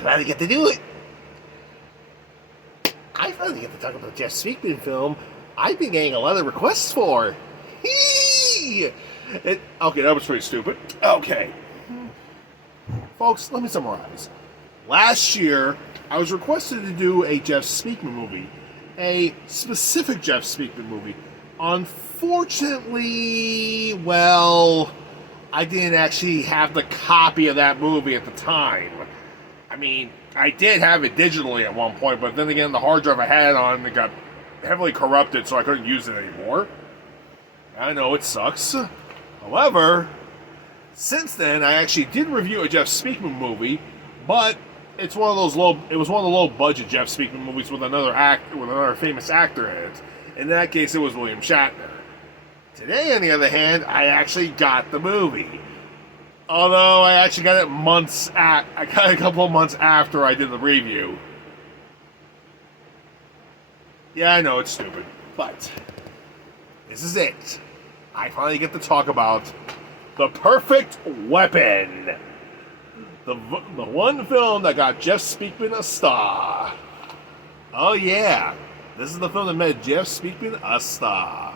finally get to do it. I finally get to talk about the Jeff Speakman film I've been getting a lot of requests for. Okay, that was pretty stupid. Okay. Folks, let me summarize. Last year, I was requested to do a Jeff Speakman movie. A specific Jeff Speakman movie. Unfortunately, well, I didn't actually have the copy of that movie at the time. I mean, I did have it digitally at one point, but then again, the hard drive I had on it got heavily corrupted, so I couldn't use it anymore. I know it sucks. However, since then, I actually did review a Jeff Speakman movie, but it's one of those it was one of the low-budget Jeff Speakman movies with another famous actor in it. In that case, it was William Shatner. Today, on the other hand, I actually got the movie. Although I actually got it I got it a couple of months after I did the review. Yeah, I know it's stupid, but this is it. I finally get to talk about The Perfect Weapon. The one film that got Jeff Speakman a star. Oh yeah, this is the film that made Jeff Speakman a star.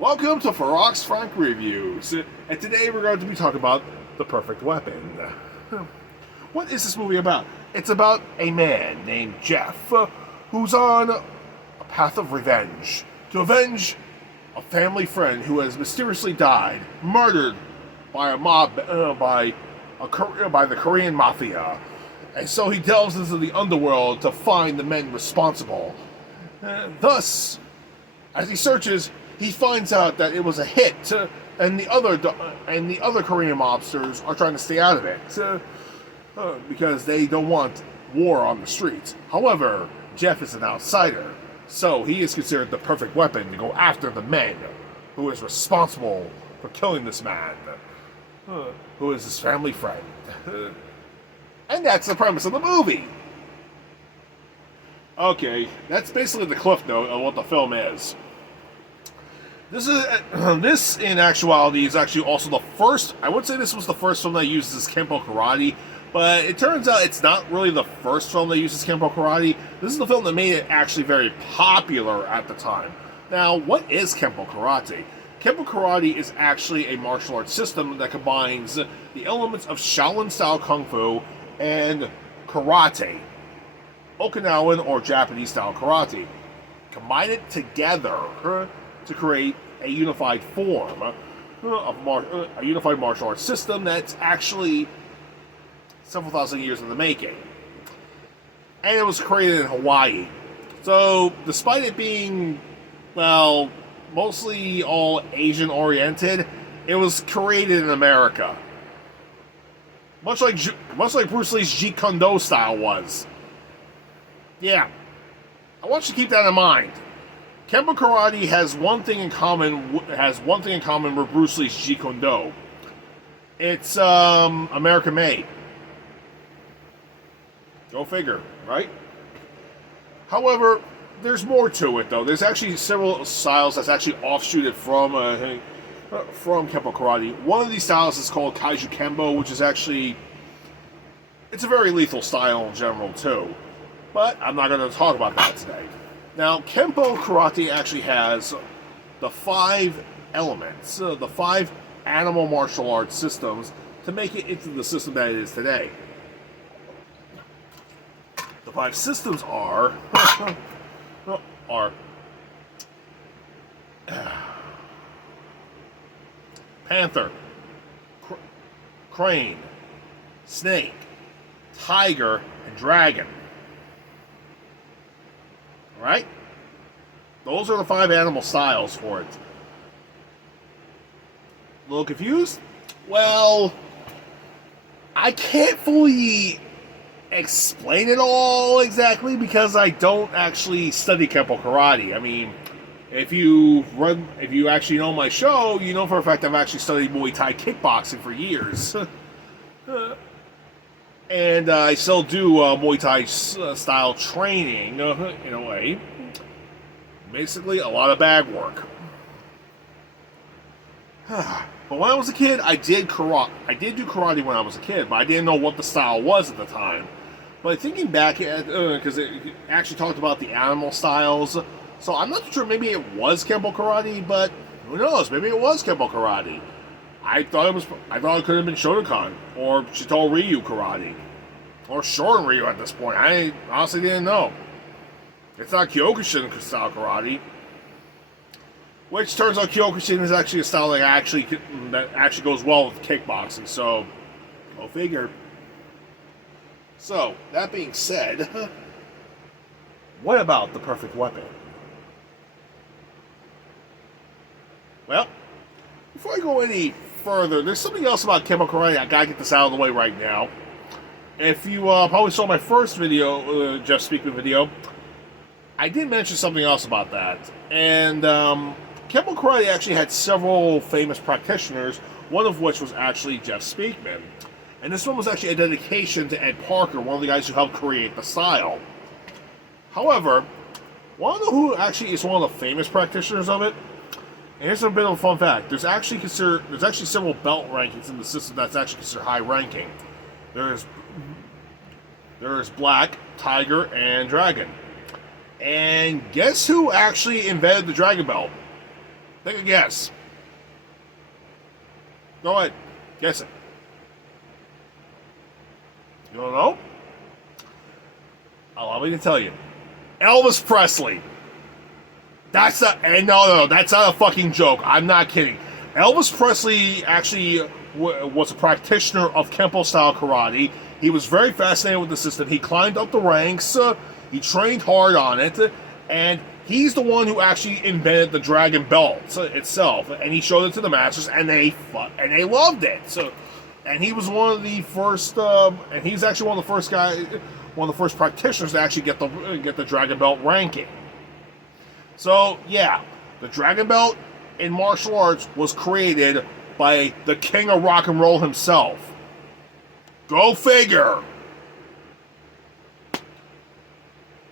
Welcome to Farrak's Frank Reviews, and today we're going to be talking about The Perfect Weapon. What is this movie about? It's about a man named Jeff who's on a path of revenge to avenge a family friend who has mysteriously died, murdered by a mob, by the Korean mafia. And so he delves into the underworld to find the men responsible. Thus, as he searches, he finds out that it was a hit, and the other Korean mobsters are trying to stay out of it because they don't want war on the streets. However, Jeff is an outsider, so he is considered the perfect weapon to go after the men who is responsible for killing this man, who is his family friend. And that's the premise of the movie. Okay, that's basically the cliff note of what the film is. This in actuality is actually also the first. I would say this was the first film that uses Kempo karate, but it turns out it's not really the first film that uses Kempo karate. This is the film that made it actually very popular at the time. Now, what is Kempo karate? Kempo karate is actually a martial arts system that combines the elements of Shaolin-style kung fu and karate, Okinawan or Japanese-style karate. Combine it together to create a unified form a unified martial arts system that's actually several thousand years in the making. And it was created in Hawaii. So, despite it being, well, mostly all Asian oriented, it was created in America. Much like Bruce Lee's Jeet Kune Do style was. Yeah. I want you to keep that in mind. Kempo karate has one thing in common with Bruce Lee's Jeet Kune Do. It's American made. Go figure, right? However, there's more to it though. There's actually several styles that's actually offshooted from Kempo karate. One of these styles is called Kaiju Kempo, which is actually it's a very lethal style in general too. But I'm not going to talk about that today. Now, Kempo karate actually has the 5 elements, the 5 animal martial arts systems to make it into the system that it is today. The 5 systems are Panther, Crane, Snake, Tiger, and Dragon. Right? Those are the 5 animal styles for it. A little confused? Well, I can't fully explain it all exactly because I don't actually study Kempo karate. I mean, if you actually know my show, you know for a fact I've actually studied Muay Thai kickboxing for years. And I still do Muay Thai style training, in a way. Basically, a lot of bag work. But when I was a kid, I did do karate when I was a kid, but I didn't know what the style was at the time. But thinking back, because it actually talked about the animal styles, so I'm not sure. Maybe it was Kempo Karate, but who knows? Maybe it was Kempo Karate. I thought it was. I thought it could have been Shotokan or Shito Ryu Karate or Shorin Ryu at this point. I honestly didn't know. It's not Kyokushin style karate, which turns out Kyokushin is actually a style that actually goes well with kickboxing. So, go figure. So, that being said, what about the perfect weapon? Well, before I go any further, there's something else about Kempo Karate. I gotta get this out of the way right now. If you probably saw my first video, Jeff Speakman video, I did mention something else about that. And Kempo Karate actually had several famous practitioners, one of which was actually Jeff Speakman. And this one was actually a dedication to Ed Parker, one of the guys who helped create the style. However, want to know who actually is one of the famous practitioners of it? And here's a bit of a fun fact. There's actually several belt rankings in the system that's actually considered high ranking. There's Black, Tiger, and Dragon. And guess who actually invented the Dragon Belt? Take a guess. Go ahead. Guess it. You don't know? Allow me to tell you. Elvis Presley. That's not a fucking joke. I'm not kidding. Elvis Presley actually was a practitioner of Kempo style karate. He was very fascinated with the system. He climbed up the ranks. He trained hard on it, and he's the one who actually invented the Dragon Belt itself. And he showed it to the masters, and they loved it. So. And he was one of the first, and he's actually one of the first practitioners to actually get the Dragon Belt ranking. So yeah, the Dragon Belt in martial arts was created by the king of rock and roll himself. Go figure.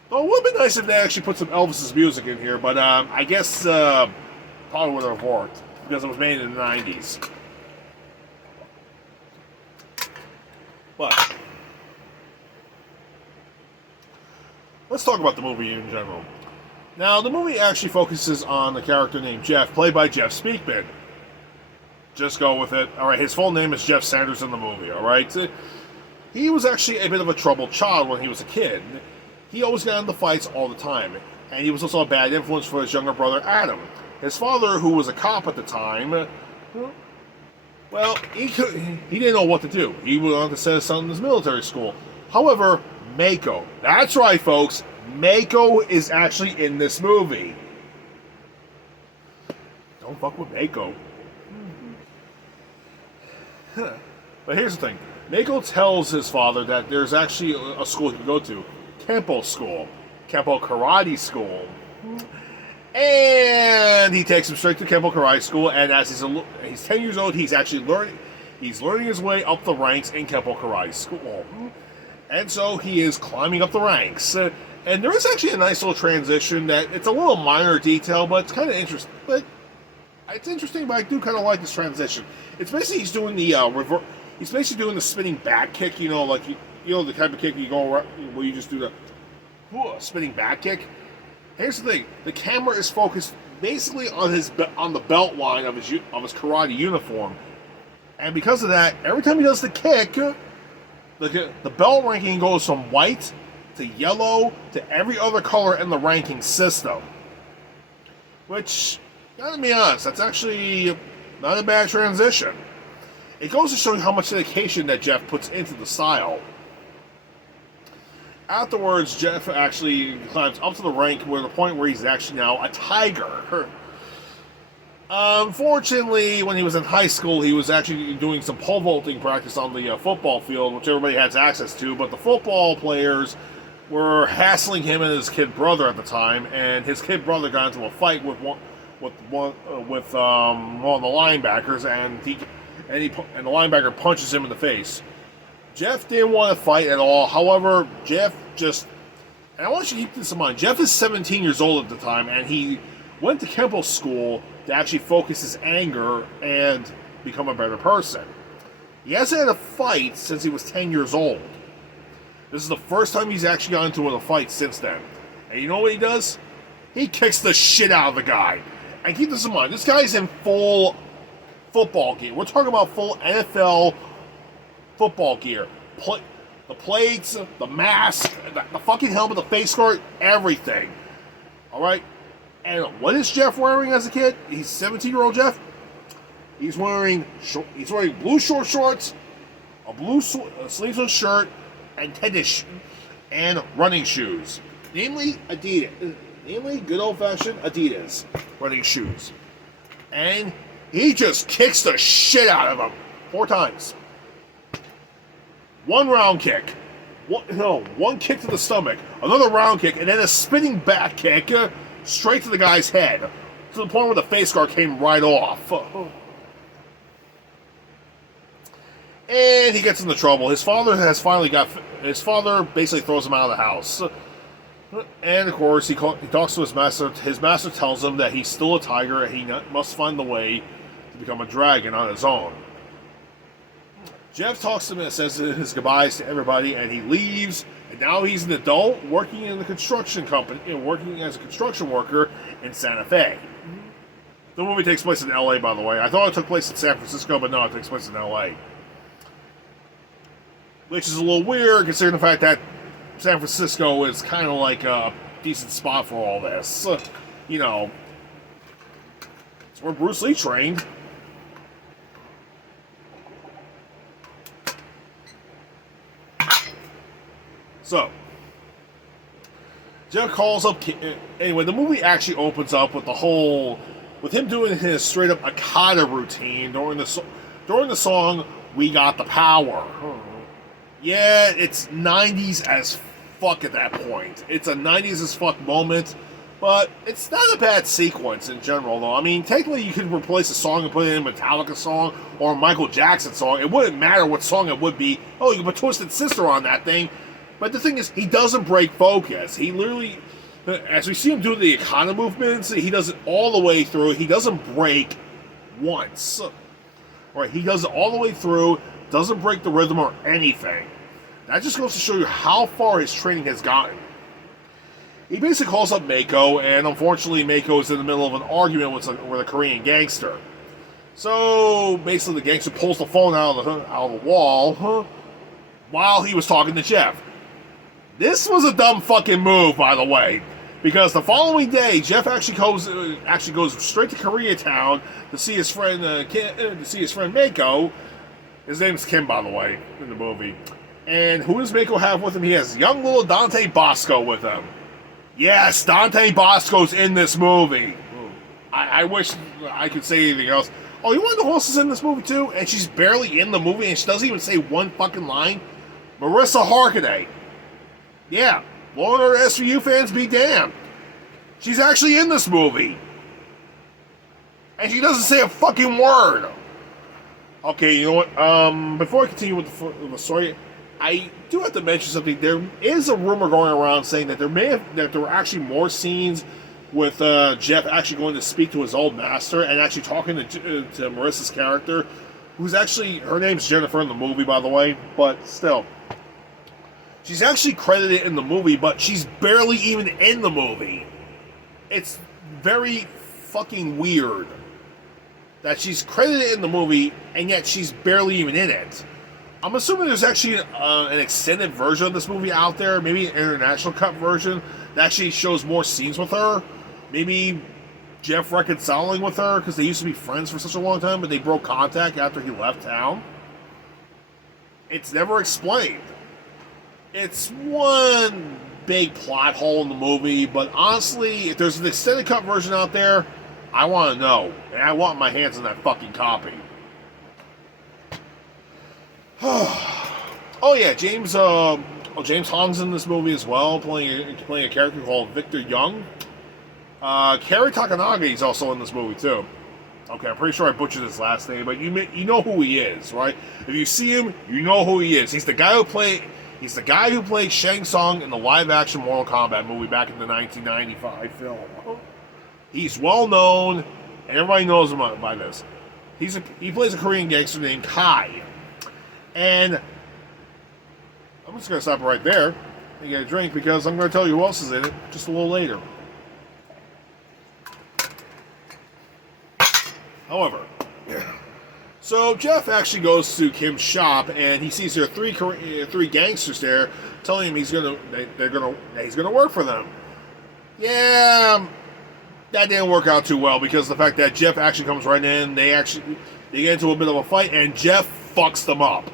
Well, it would have been nice if they actually put some Elvis's music in here, but I guess probably would have worked because it was made in the 90s. But let's talk about the movie in general. Now, the movie actually focuses on a character named Jeff, played by Jeff Speakman. Just go with it. All right, his full name is Jeff Sanders in the movie, all right? He was actually a bit of a troubled child when he was a kid. He always got into fights all the time, and he was also a bad influence for his younger brother, Adam. His father, who was a cop at the time, well, he didn't know what to do. He wanted to send his son to his military school. However, Mako, that's right, folks, Mako is actually in this movie. Don't fuck with Mako. But here's the thing. Mako tells his father that there's actually a school he can go to. Kempo school. Kempo Karate school. And he takes him straight to Kempo Karate school, and as he's 10 years old, he's learning his way up the ranks in Kempo Karate school. And so he is climbing up the ranks. And there is actually a nice little transition that it's a little minor detail, but it's kind of interesting. But it's interesting, but I do kind of like this transition. It's basically he's doing the he's basically doing the spinning back kick, like the type of kick you go around, where you just do the spinning back kick. Here's the thing: the camera is focused basically on the belt line of his karate uniform, and because of that, every time he does the kick, the belt ranking goes from white to yellow to every other color in the ranking system. Which, gotta be honest, that's actually not a bad transition. It goes to show you how much dedication that Jeff puts into the style. Afterwards, Jeff actually climbs up to the rank where the point where he's actually now a tiger. Unfortunately, when he was in high school, he was actually doing some pole vaulting practice on the football field, which everybody has access to, but the football players were hassling him and his kid brother at the time, and his kid brother got into a fight with one of the linebackers, and the linebacker punches him in the face. Jeff didn't want to fight at all. However, and I want you to keep this in mind, Jeff is 17 years old at the time, and he went to Kempo school to actually focus his anger and become a better person. He hasn't had a fight since he was 10 years old. This is the first time he's actually gotten into a fight since then. And you know what he does? He kicks the shit out of the guy. And keep this in mind, this guy's in full football gear. We're talking about full NFL football gear. The plates, the mask, the fucking helmet, the face guard, everything. Alright? And what is Jeff wearing as a kid? He's 17-year-old Jeff. He's wearing blue short shorts, a blue sleeveless shirt, and tennis and running shoes. Namely Adidas. Namely good old-fashioned Adidas running shoes. And he just kicks the shit out of him 4 times. 1 round kick. One kick to the stomach, another round kick, and then a spinning back kick straight to the guy's head, to the point where the face guard came right off. And he gets into trouble. His father basically throws him out of the house. And of course, he talks to his master. His master tells him that he's still a tiger and he must find the way to become a dragon on his own. Jeff talks to him and says his goodbyes to everybody, and he leaves. And now he's an adult working in the construction company, working as a construction worker in Santa Fe. The movie takes place in LA, by the way. I thought it took place in San Francisco, but no, it takes place in LA. Which is a little weird, considering the fact that San Francisco is kind of like a decent spot for all this. You know, it's where Bruce Lee trained. So, Jeff calls up. Anyway, the movie actually opens up with with him doing his straight up Akata routine during the song "We Got the Power." Yeah, it's 90s as fuck at that point. It's a 90s as fuck moment, but it's not a bad sequence in general, though. I mean, technically, you could replace a song and put it in a Metallica song or a Michael Jackson song. It wouldn't matter what song it would be. Oh, you can put Twisted Sister on that thing. But the thing is, he doesn't break focus. He literally, as we see him do the Akata movements, he does it all the way through. He doesn't break once. Right? He does it all the way through, doesn't break the rhythm or anything. That just goes to show you how far his training has gotten. He basically calls up Mako, and unfortunately Mako is in the middle of an argument with a Korean gangster. So basically the gangster pulls the phone out of the wall while he was talking to Jeff. This was a dumb fucking move, by the way, because the following day Jeff actually goes straight to Koreatown to see his friend Mako. His name's Kim, by the way, in the movie. And who does Mako have with him? He has young little Dante Bosco with him. Yes, Dante Bosco's in this movie. I wish I could say anything else. Oh, you want to know who else is in this movie too? And she's barely in the movie, and she doesn't even say one fucking line. Marissa Harkaday. Yeah, Law and Order SVU fans be damned. She's actually in this movie. And she doesn't say a fucking word. Okay, you know what? Before I continue with the story, I do have to mention something. There is a rumor going around saying that there were actually more scenes with Jeff actually going to speak to his old master and actually talking to Marissa's character, who's actually, her name's Jennifer in the movie, by the way, but still. She's actually credited in the movie, but she's barely even in the movie. It's very fucking weird that she's credited in the movie, and yet she's barely even in it. I'm assuming there's actually an extended version of this movie out there, maybe an international cut version, that actually shows more scenes with her. Maybe Jeff reconciling with her, because they used to be friends for such a long time, but they broke contact after he left town. It's never explained. It's one big plot hole in the movie, but honestly, if there's an extended cut version out there, I want to know, and I want my hands on that fucking copy. Oh yeah, James Hong's in this movie as well, playing a character called Victor Young. Kerry Takanaga is also in this movie too. Okay, I'm pretty sure I butchered his last name, but you know who he is, right? If you see him, you know who he is. He's the guy who played Shang Tsung in the live-action Mortal Kombat movie back in the 1995 film. He's well known, and everybody knows him by this. He plays a Korean gangster named Kai. And just going to stop right there and get a drink because I'm going to tell you who else is in it just a little later. However, so Jeff actually goes to Kim's shop and he sees there are three gangsters there, telling him he's gonna work for them. Yeah, that didn't work out too well because of the fact that Jeff actually comes right in. They get into a bit of a fight and Jeff fucks them up.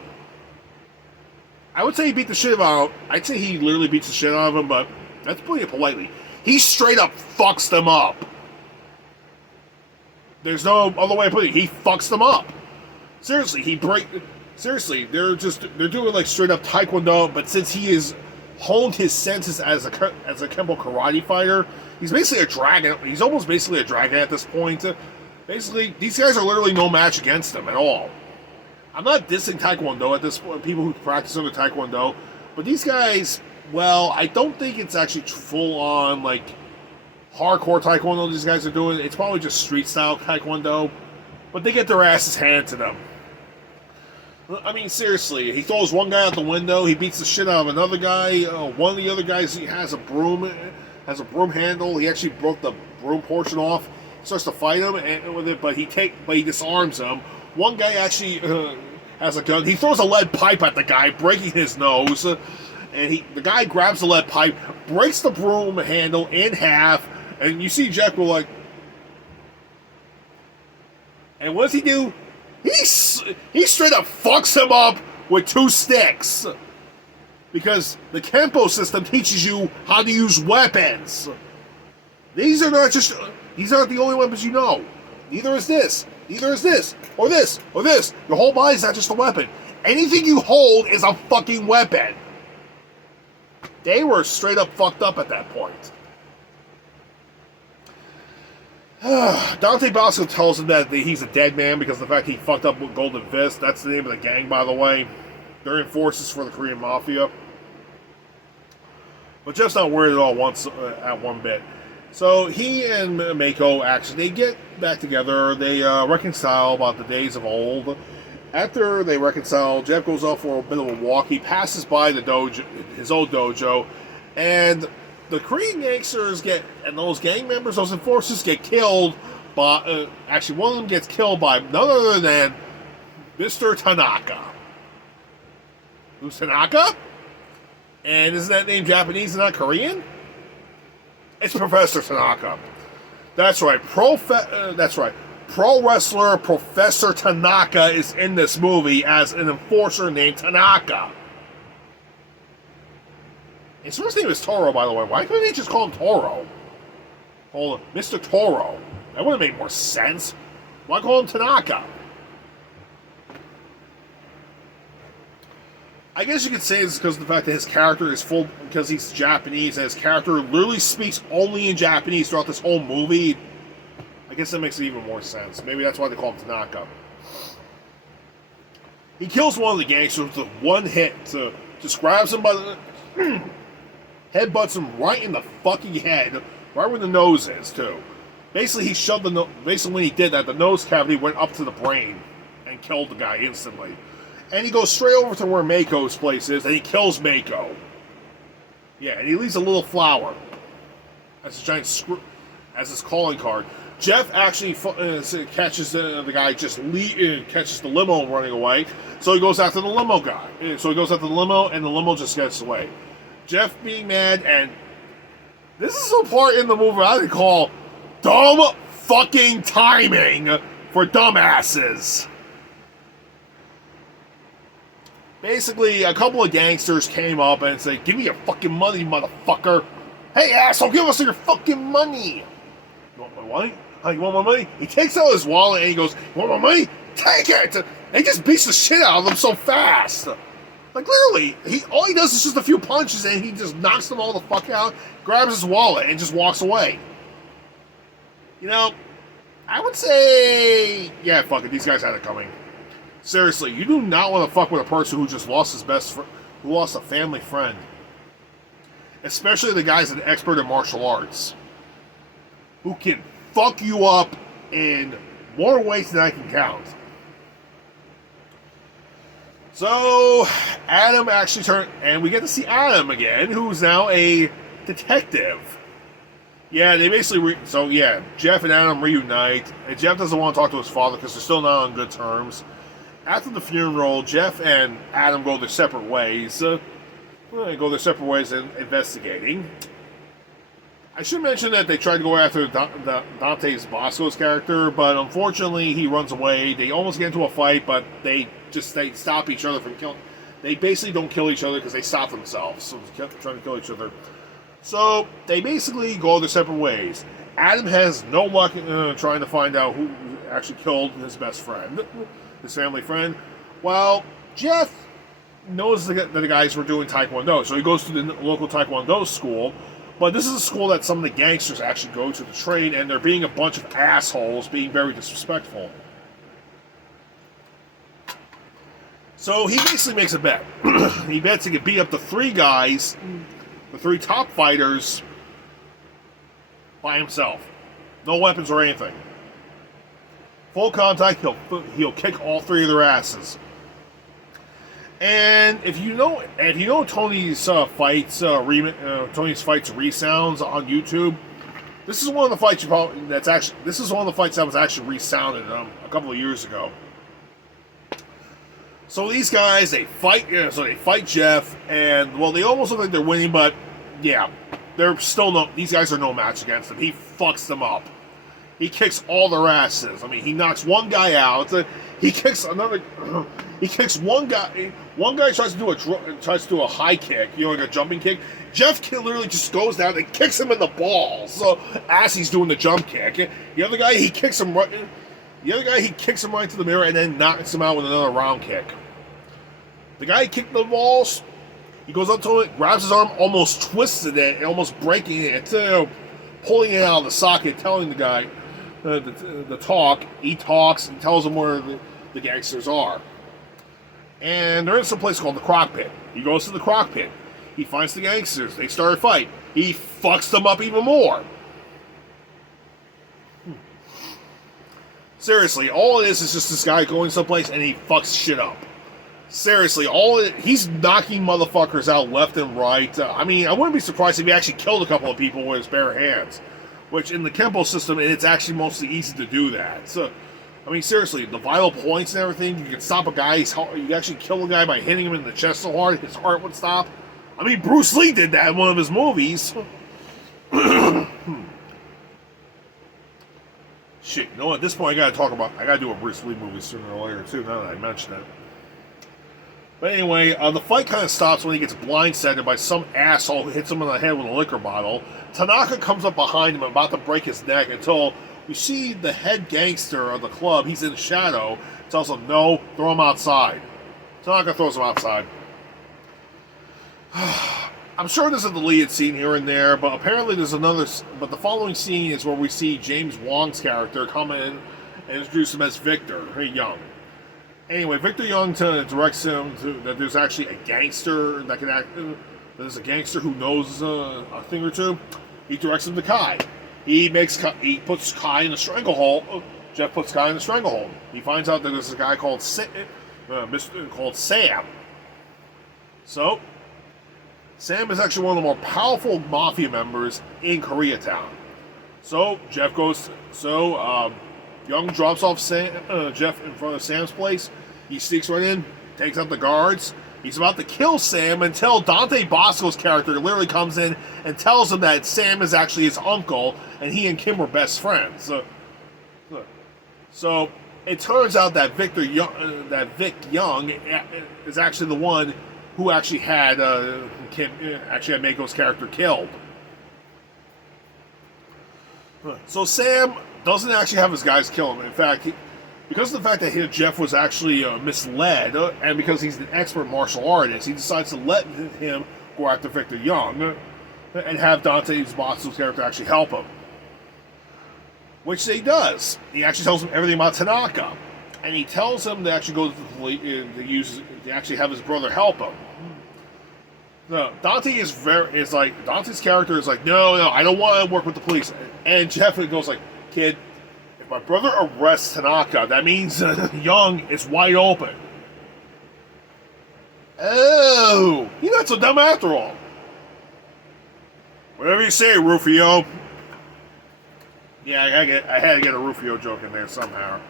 I would say he beat the shit out. I'd say he literally beats the shit out of him, but that's putting it politely. He straight up fucks them up. There's no other way to put it. He fucks them up. Seriously, they're doing like straight up taekwondo, but since he has honed his senses as a Kempo karate fighter, he's basically a dragon. He's almost basically a dragon at this point. Basically, these guys are literally no match against him at all. I'm not dissing taekwondo at this point, people who practice under taekwondo, but these guys, well, I don't think it's actually full on like hardcore taekwondo these guys are doing. It's probably just street style taekwondo, but they get their asses handed to them. I mean, seriously, he throws one guy out the window, he beats the shit out of another guy. One of the other guys, he has a broom handle. He actually broke the broom portion off. He starts to fight him with it, but he disarms him. One guy actually has a gun. He throws a lead pipe at the guy, breaking his nose. And the guy grabs the lead pipe, breaks the broom handle in half, and you see Jack go like, and what does he do? He straight up fucks him up with 2 sticks. Because the Kempo system teaches you how to use weapons. These aren't the only weapons you know. Neither is this, or this, or this. Your whole body's not just a weapon. Anything you hold is a fucking weapon. They were straight up fucked up at that point. Dante Bosco tells him that he's a dead man because of the fact he fucked up with Golden Fist. That's the name of the gang, by the way. They're enforcers for the Korean Mafia. But Jeff's not worried at all at one bit. So he and Mako they get back together. They reconcile about the days of old. After they reconcile, Jeff goes off for a bit of a walk. He passes by the dojo, his old dojo, and the Korean gangsters those gang members, those enforcers get killed by, actually one of them gets killed by none other than Mr. Tanaka. Who's Tanaka? And isn't that name Japanese and not Korean? It's Professor Tanaka. That's right. Pro wrestler Professor Tanaka is in this movie as an enforcer named Tanaka. His first name is Toro, by the way. Why couldn't they just call him Toro? Hold on, Mr. Toro. That would have made more sense. Why call him Tanaka? I guess you could say it's because of the fact that his character is full, because he's Japanese, and his character literally speaks only in Japanese throughout this whole movie. I guess that makes it even more sense. Maybe that's why they call him Tanaka. He kills one of the gangsters with one hit. Just grabs him by the... headbutts him right in the fucking head. Right where the nose is, too. Basically, he shoved the... Basically, when he did that, the nose cavity went up to the brain and killed the guy instantly. And he goes straight over to where Mako's place is, and he kills Mako. Yeah, and he leaves a little flower as a giant as his calling card. Jeff actually catches the guy, catches the limo running away. So he goes after the limo guy. So he goes after the limo, and the limo just gets away. Jeff being mad, and this is a part in the movie I call dumb fucking timing for dumbasses. Basically, a couple of gangsters came up and said, "Give me your fucking money, motherfucker." "Hey, asshole, give us your fucking money." "You want my money? You want my money?" He takes out his wallet and he goes, "You want my money? Take it!" And he just beats the shit out of them so fast. Like, literally, all he does is just a few punches and he just knocks them all the fuck out, grabs his wallet, and just walks away. You know, I would say, yeah, fuck it, these guys had it coming. Seriously, you do not want to fuck with a person who just lost who lost a family friend. Especially the guy's an expert in martial arts. Who can fuck you up in more ways than I can count. So Adam actually turned, and we get to see Adam again, who's now a detective. Yeah, they basically Jeff and Adam reunite, and Jeff doesn't want to talk to his father because they're still not on good terms. After the funeral, Jeff and Adam go their separate ways. In investigating. I should mention that they tried to go after Dante's Bosco's character, but unfortunately he runs away. They almost get into a fight, but they stop each other from killing. They basically don't kill each other because they stop themselves, so they're trying to kill each other. So they basically go their separate ways. Adam has no luck trying to find out who actually killed his best friend, his family friend, while Jeff knows that the guys were doing Taekwondo, so he goes to the local Taekwondo school. But this is a school that some of the gangsters actually go to train, and they're being a bunch of assholes, being very disrespectful. So he basically makes a bet. He bets he can beat up the three guys, the three top fighters, by himself. No weapons or anything. Full contact, he'll kick all three of their asses. And if you know Tony's fights resounds on YouTube, this is one of the fights that was actually resounded a couple of years ago. So these guys, they fight Jeff, and well, they almost look like they're winning, but yeah, these guys are no match against him. He fucks them up. He kicks all their asses. I mean, he knocks one guy out. He kicks another. He kicks one guy. One guy tries to do a high kick, like a jumping kick. Jeff literally just goes down and kicks him in the balls, so as he's doing the jump kick. The other guy, he kicks him right into the mirror and then knocks him out with another round kick. The guy kicked the balls. He goes up to it, grabs his arm, almost twisted it, and almost breaking it, pulling it out of the socket, telling the guy the talk. He talks and tells him where the gangsters are. And they're in some place called the Crock Pit. He goes to the Crock Pit. He finds the gangsters. They start a fight. He fucks them up even more. Seriously, all it is just this guy going someplace and he fucks shit up. Seriously, he's knocking motherfuckers out left and right. I mean, I wouldn't be surprised if he actually killed a couple of people with his bare hands. Which, in the Kempo system, it's actually mostly easy to do that. So, I mean, seriously, the vital points and everything, you can stop a guy, you can actually kill a guy by hitting him in the chest so hard, his heart would stop. I mean, Bruce Lee did that in one of his movies. Shit, you know what, at this point I gotta do a Bruce Lee movie sooner or later, too, now that I mention it. But anyway, the fight kind of stops when he gets blindsided by some asshole who hits him in the head with a liquor bottle. Tanaka comes up behind him about to break his neck until you see the head gangster of the club, he's in shadow, tells him, no, throw him outside. Tanaka throws him outside. I'm sure there's a deleted scene here and there, but apparently there's another. But the following scene is where we see James Wong's character come in and introduce him as Victor Young. Anyway, Victor Young directs him that there's actually a gangster that can act. There's a gangster who knows a thing or two. He directs him to Kai. He puts Kai in a stranglehold. Jeff puts Kai in a stranglehold. He finds out that there's a guy called Sam. So, Sam is actually one of the more powerful mafia members in Koreatown. So Young drops off Jeff in front of Sam's place. He sneaks right in, takes out the guards. He's about to kill Sam until Dante Bosco's character literally comes in and tells him that Sam is actually his uncle and he and Kim were best friends. So it turns out that Vic Young is actually the one who actually had Mako's character killed. So Sam doesn't actually have his guys kill him. In fact, because of the fact that Jeff was actually misled, and because he's an expert martial artist, he decides to let him go after Victor Young and have Dante's Bosco's character actually help him. Which he does. He actually tells him everything about Tanaka. And he tells him to actually go to the police, to actually have his brother help him. No, Dante's character is like, no, I don't want to work with the police. And Jeff goes like, kid, if my brother arrests Tanaka, that means Young is wide open. Oh, you're not so dumb after all. Whatever you say, Rufio. Yeah, I had to get a Rufio joke in there somehow.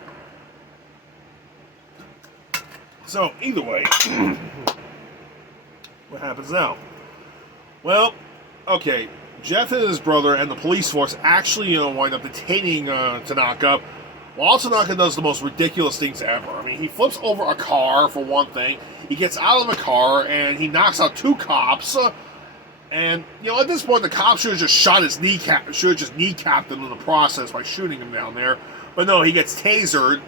So, either way, what happens now? Well, okay, Jeff and his brother and the police force actually, wind up detaining Tanaka, while Tanaka does the most ridiculous things ever. I mean, he flips over a car, for one thing. He gets out of the car, and he knocks out 2 cops. And, at this point, the cops should have just shot his kneecap, should have just kneecapped him in the process by shooting him down there. But no, he gets tasered.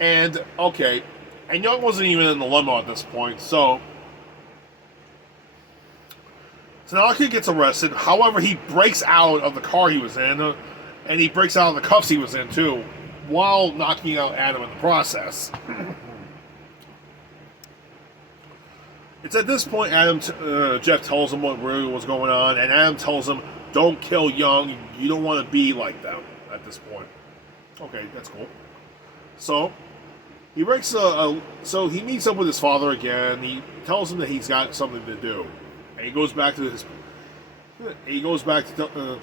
And, okay, and Young wasn't even in the limo at this point, so Tanaka gets arrested. However, he breaks out of the car he was in, and he breaks out of the cuffs he was in, too, while knocking out Adam in the process. It's at this point Jeff tells him what really was going on, and Adam tells him, don't kill Young, you don't want to be like them at this point. Okay, that's cool. So, he breaks so he meets up with his father again. He tells him that he's got something to do. And he goes back to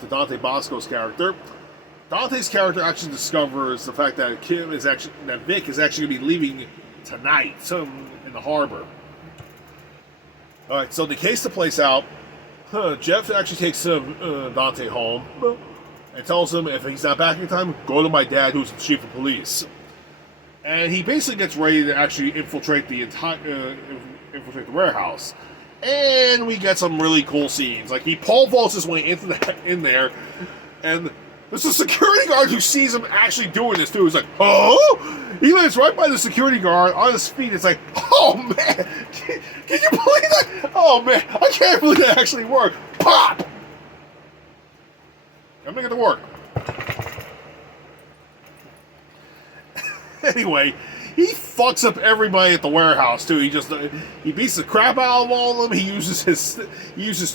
Dante Bosco's character. Dante's character actually discovers the fact that Vic is actually going to be leaving tonight in the harbor. Alright, so to case the place out, Jeff actually takes Dante home and tells him if he's not back in time, go to my dad, who's the chief of police. And he basically gets ready to actually infiltrate the warehouse. And we get some really cool scenes. Like, he pole vaults his way in there, and there's a security guard who sees him actually doing this too. He's like, oh! He lands right by the security guard on his feet. It's like, oh man! Can you believe that? Oh man, I can't believe that actually worked. Pop! I'm gonna get to work. Anyway, he fucks up everybody at the warehouse too. He beats the crap out of all of them. He uses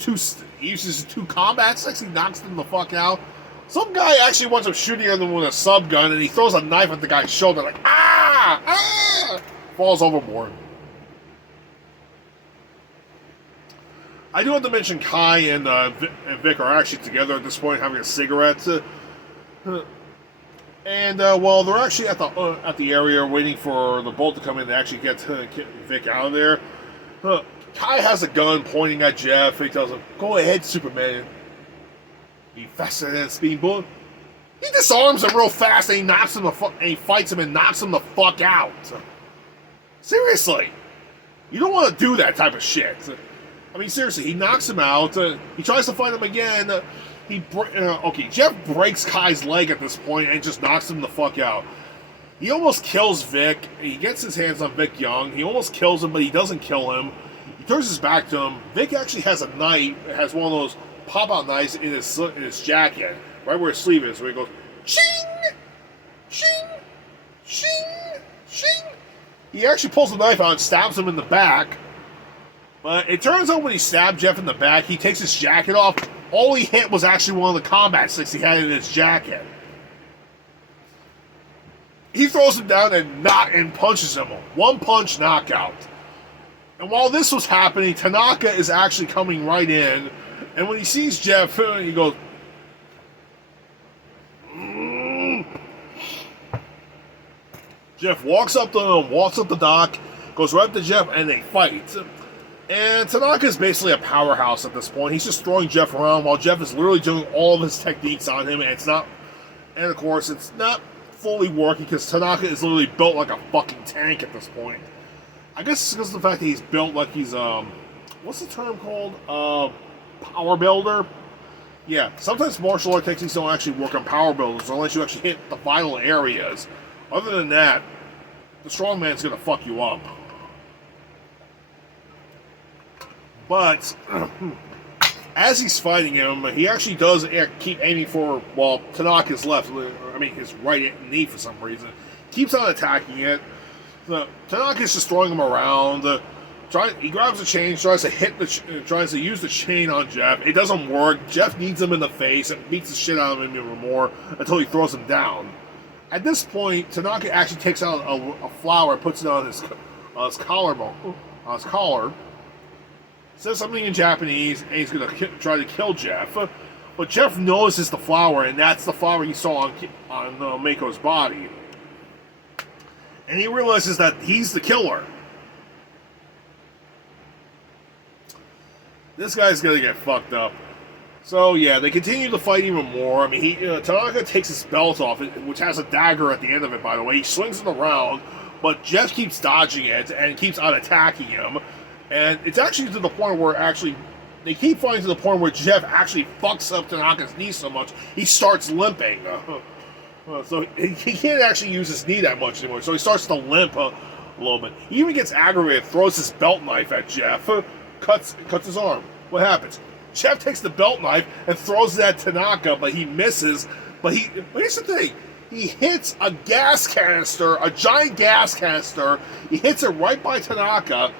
two combat sticks. He knocks them the fuck out. Some guy actually winds up shooting at them with a sub gun, and he throws a knife at the guy's shoulder, like ah, falls overboard. I do have to mention Kai and Vic are actually together at this point, having a cigarette. And while they're actually at the area waiting for the boat to come in to actually get Vic out of there, Kai has a gun pointing at Jeff. He tells him, "Go ahead, Superman. Be faster than a speeding bullet." He disarms him real fast, and he knocks him and he fights him and knocks him the fuck out. Seriously, you don't want to do that type of shit. I mean, seriously, he knocks him out. He tries to fight him again. Jeff breaks Kai's leg at this point and just knocks him the fuck out. He almost kills Vic. He gets his hands on Vic Young. He almost kills him, but he doesn't kill him. He turns his back to him. Vic actually has a knife. It has one of those pop-out knives in his jacket, right where his sleeve is, where he goes, shing, shing, shing, shing. He actually pulls the knife out and stabs him in the back. But it turns out when he stabbed Jeff in the back, he takes his jacket off. All he hit was actually one of the combat sticks he had in his jacket. He throws him down and punches him. One punch knockout. And while this was happening, Tanaka is actually coming right in. And when he sees Jeff, he goes, Jeff walks up to him, walks up the dock, goes right up to Jeff, and they fight. And Tanaka's basically a powerhouse at this point. He's just throwing Jeff around while Jeff is literally doing all of his techniques on him, and of course, it's not fully working because Tanaka is literally built like a fucking tank at this point. I guess it's because of the fact that he's built like he's, what's the term called? Power builder? Yeah, sometimes martial art techniques don't actually work on power builders unless you actually hit the vital areas. Other than that, the strongman's gonna fuck you up. But as he's fighting him, he actually does keep aiming for, well, Tanaka's left, his right knee for some reason. Keeps on attacking it. Tanaka's just throwing him around. He grabs the chain, tries to use the chain on Jeff. It doesn't work. Jeff needs him in the face and beats the shit out of him even more until he throws him down. At this point, Tanaka actually takes out a flower, puts it on his collar. says something in Japanese, and he's going to try to kill Jeff. But Jeff notices the flower, and that's the flower he saw on Mako's body. And he realizes that he's the killer. This guy's going to get fucked up. So, yeah, they continue to fight even more. I mean, Tanaka takes his belt off, which has a dagger at the end of it, by the way. He swings it around, but Jeff keeps dodging it and keeps on attacking him. And it's actually to the point where they keep fighting to the point where Jeff actually fucks up Tanaka's knee so much, he starts limping. So he can't actually use his knee that much anymore, so he starts to limp a little bit. He even gets aggravated, throws his belt knife at Jeff, cuts his arm. What happens? Jeff takes the belt knife and throws it at Tanaka, but he misses. But here's the thing. He hits a gas canister, a giant gas canister. He hits it right by Tanaka.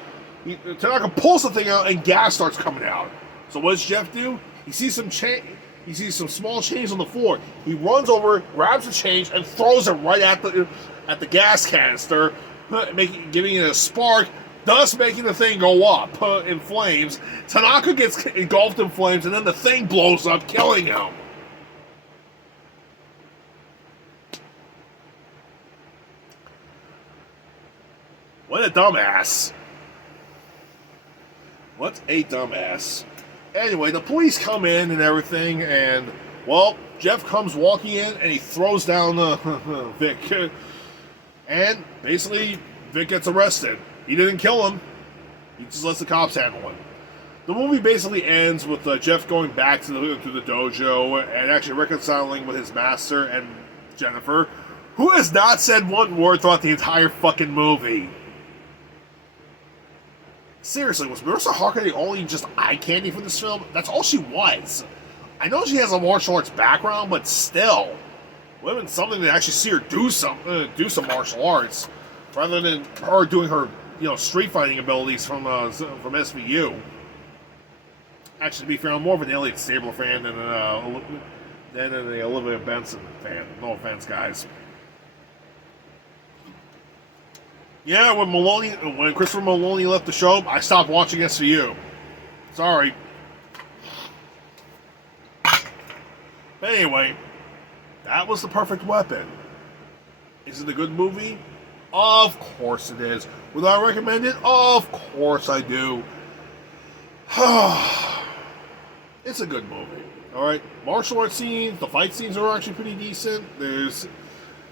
Tanaka pulls the thing out and gas starts coming out. So what does Jeff do? He sees some small change on the floor. He runs over, grabs the change, and throws it right at the gas canister, giving it a spark, thus making the thing go up in flames. Tanaka gets engulfed in flames, and then the thing blows up, killing him. What a dumbass. What a dumbass. Anyway, the police come in and everything, and, well, Jeff comes walking in, and he throws down Vic. And, basically, Vic gets arrested. He didn't kill him. He just lets the cops handle him. The movie basically ends with Jeff going back to the dojo and actually reconciling with his master and Jennifer, who has not said one word throughout the entire fucking movie. Seriously, was Marissa Harker only just eye candy for this film? That's all she was. I know she has a martial arts background, but still, would have been something to actually see her do some martial arts, rather than her doing her street fighting abilities from SVU. Actually, to be fair, I'm more of an Elliot Stabler fan than an Olivia Benson fan. No offense, guys. Yeah, when Christopher Maloney left the show, I stopped watching SVU. Sorry. But anyway, that was The Perfect Weapon. Is it a good movie? Of course it is. Would I recommend it? Of course I do. It's a good movie. Alright, martial arts scenes, the fight scenes are actually pretty decent.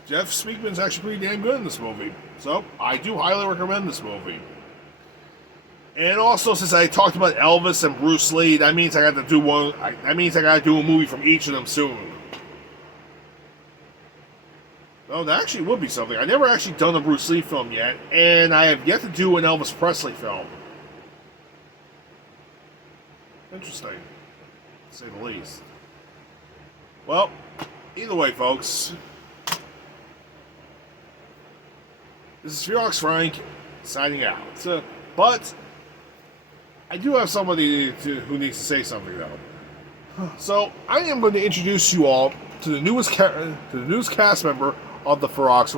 Jeff Speakman's actually pretty damn good in this movie. So, I do highly recommend this movie. And also, since I talked about Elvis and Bruce Lee, that means I got to do a movie from each of them soon. No, that actually would be something. I've never actually done a Bruce Lee film yet, and I have yet to do an Elvis Presley film. Interesting, to say the least. Well, either way, folks. This is Felix Frank signing out. But I do have somebody who needs to say something, though. So I am going to introduce you all to the newest cast member of the Ferox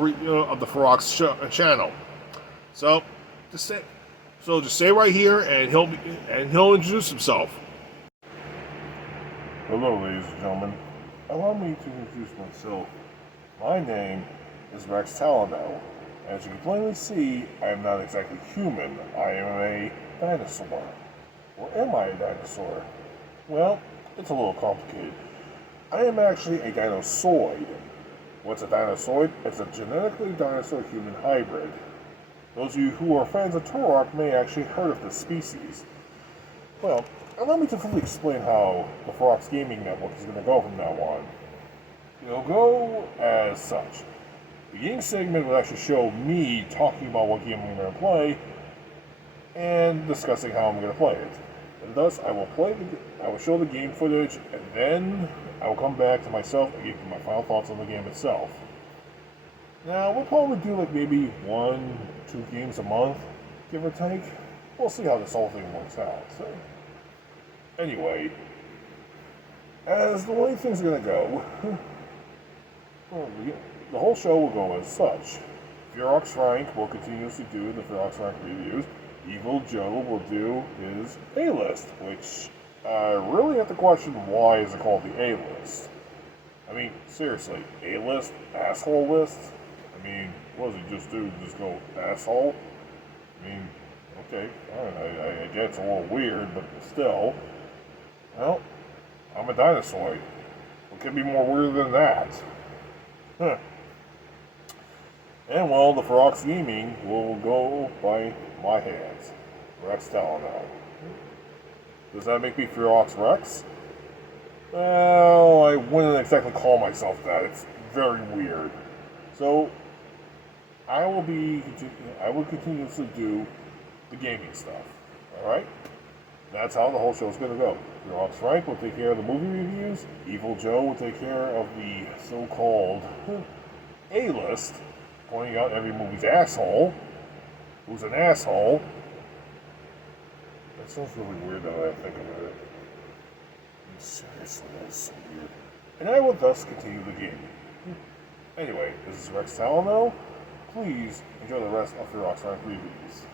channel. So just stay right here, and he'll introduce himself. Hello, ladies and gentlemen. Allow me to introduce myself. My name is Rex Talano. As you can plainly see, I am not exactly human. I am a dinosaur. Or am I a dinosaur? Well, it's a little complicated. I am actually a dinosaur. What's a dinosaur? It's a genetically dinosaur-human hybrid. Those of you who are fans of Turok may actually heard of this species. Well, allow me to fully explain how the Ferox Gaming Network is going to go from now on. It'll go as such. The beginning segment will actually show me talking about what game I'm going to play and discussing how I'm going to play it. And thus, I will show the game footage, and then I will come back to myself and give you my final thoughts on the game itself. Now, we'll probably do like maybe 1-2 games a month, give or take. We'll see how this whole thing works out. So, anyway, as the way things are going to go, the whole show will go as such. Ferox Frank will continuously do the Ferox Frank reviews. Evil Joe will do his A-list, which I really have to question why is it called the A-list. I mean, seriously, A-list, asshole list? I mean, what does he just do? Just go asshole? I mean, okay, I get it's a little weird, but still. Well, I'm a dinosaur. What could be more weird than that? Huh. And well, the Ferox Gaming will go by my hands. Rex Talanow. Does that make me Ferox Rex? Well, I wouldn't exactly call myself that. It's very weird. So, I will continuously do the gaming stuff. Alright? That's how the whole show's going to go. Ferox Frank will take care of the movie reviews. Evil Joe will take care of the so-called A-list, pointing out every movie's asshole. Who's an asshole? That sounds really weird now that I think about it. Seriously, that's so weird. And I will thus continue the game. Anyway, this is Rex Talanow. Please enjoy the rest of Ferox Frank reviews.